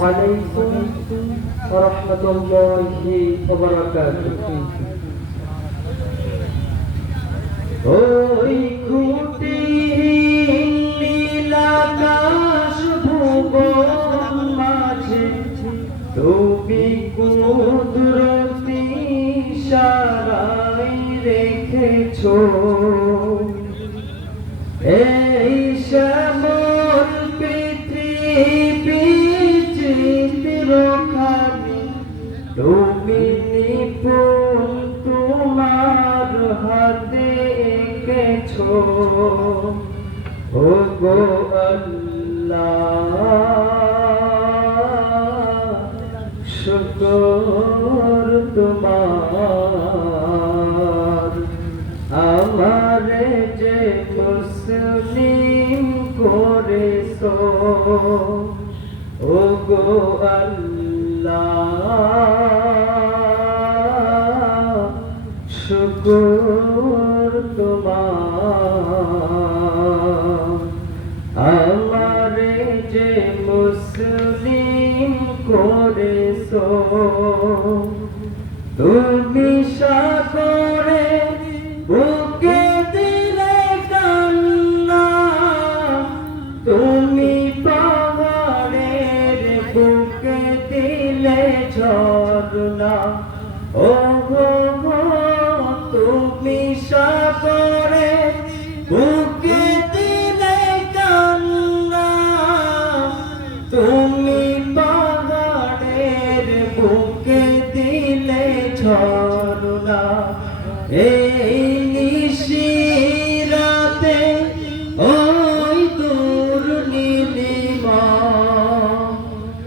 আলাইকুম ওয়া রাহমাতুল্লাহি ওয়া বারাকাতুহু। ওই খুঁটিহীন নীল আকাশ ভুবন মাঝে তুমি কুদরতি ইশারায় রেখেছো এই শ্যামল পৃথিবী চিত্রখানি তুমি নিপুণ তোমার হাতে এঁকেছো ও গো আল্লাহ শুকর তোমার আমারে যে মুসলিম করেছো ও গো আল্লাহ শুকর তোমার আমারে যে মুসলিম করেছো তুমি সাগরে বুকে দিলে কান্না তুমি পাহাড়ের বুকে দিলে ঝরনা ও গো তুমি সাগরে বুকে দিলে কান্না তুমি পাহাড়ের বুকে দিলে ঝরনা এই নিশিরাতে ওই দূর নীলিমা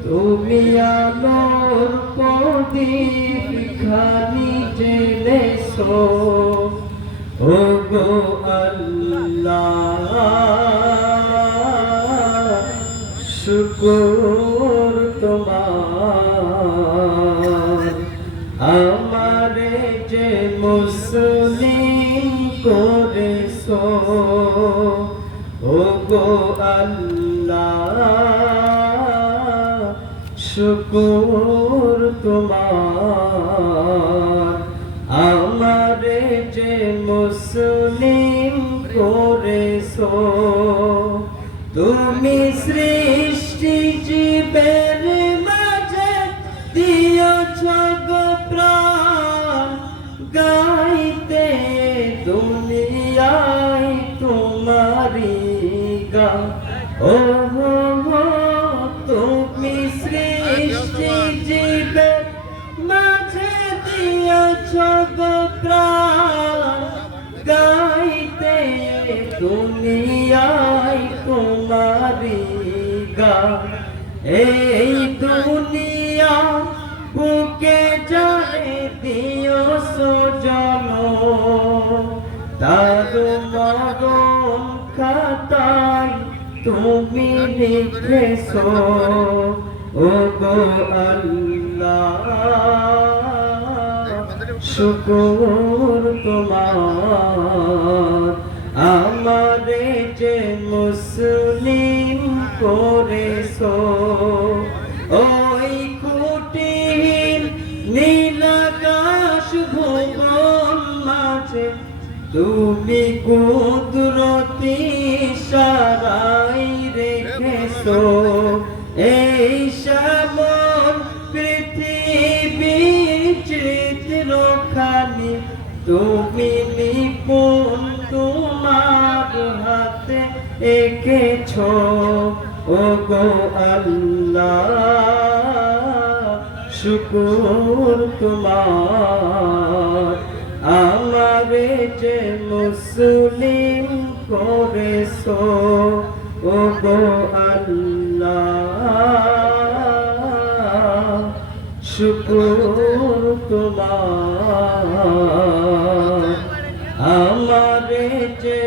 তুমি আলোর প্রদীপ খানি জ্বেলেছো ও গো আল্লাহ শুকর তোমার আমারে যে মুসলিম করেছো ও গো আল্লাহ শুকর তোমার আমারে যে মুসলিম করেছো তুমি সৃষ্টি জীবের মাঝে দিয়েছ গো প্রাণ গাইতে দুনিয়ায় তোমারি গান ও তুমি সৃষ্টি জীবের মাঝে দিয়েছ গো প্রাণ গাইতে দুনিয়ায় তোমারি গান এই দুনিয়া বুকে যারে দিও সজন তার মরণ খাতায় তুমি লিখেছো ও গো আল্লাহ শুকর তোমার আমারে যে মুসলিম করেছো ওই খুঁটিহীন নীল আকাশ ভুবন মাঝে তুমি কুদরতি ইশারায় রেখেছো এই শ্যামল পৃথিবী চিত্রখানি তুমি নিপুণ তোমার হাতে এঁকেছো ও গো আল্লাহ শুকর তোমার আমারে যে মুসলিম করেছো ও গো আল্লাহ শুকর তোমার আমারে যে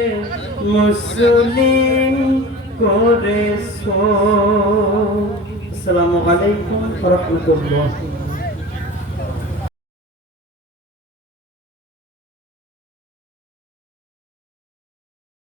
মুসলিম করেছো। আসসালামু আলাইকুম ওয়া রাহমাতুল্লাহ।